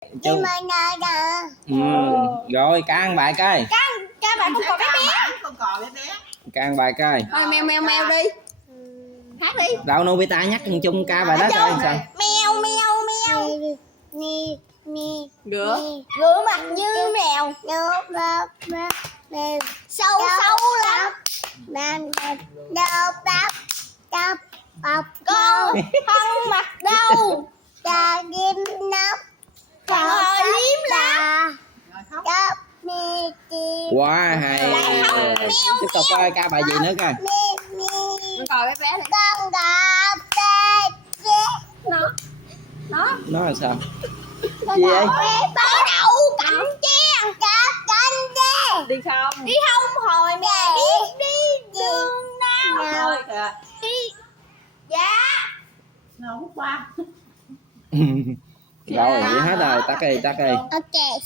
Chú. Rồi ca ăn bài coi. Ca bạn con cò bé bé. Con cò bé bé. Ca ăn bài coi. Thôi mèo mèo mèo đi. Hát đi. Đâu Nobita nhắc thằng Chung ca bài đó coi sao. Mèo mèo mèo. Ngựa. Ngựa mặt như mèo. Sâu sâu lắm. Con không mặt đâu. Ngồi liếm lắm. Quá hay. Tiếp tục coi ca bài gì nữa coi. Con cò bé bé này. Nó Nó là sao? con Gì cò vậy? bé có đậu cạnh chen. Đi không? Đi không hồi mẹ đi đường nào. Thôi kìa. Đi. Dạ. Nó không qua. Rồi vậy hết rồi, tắt đi. Ok.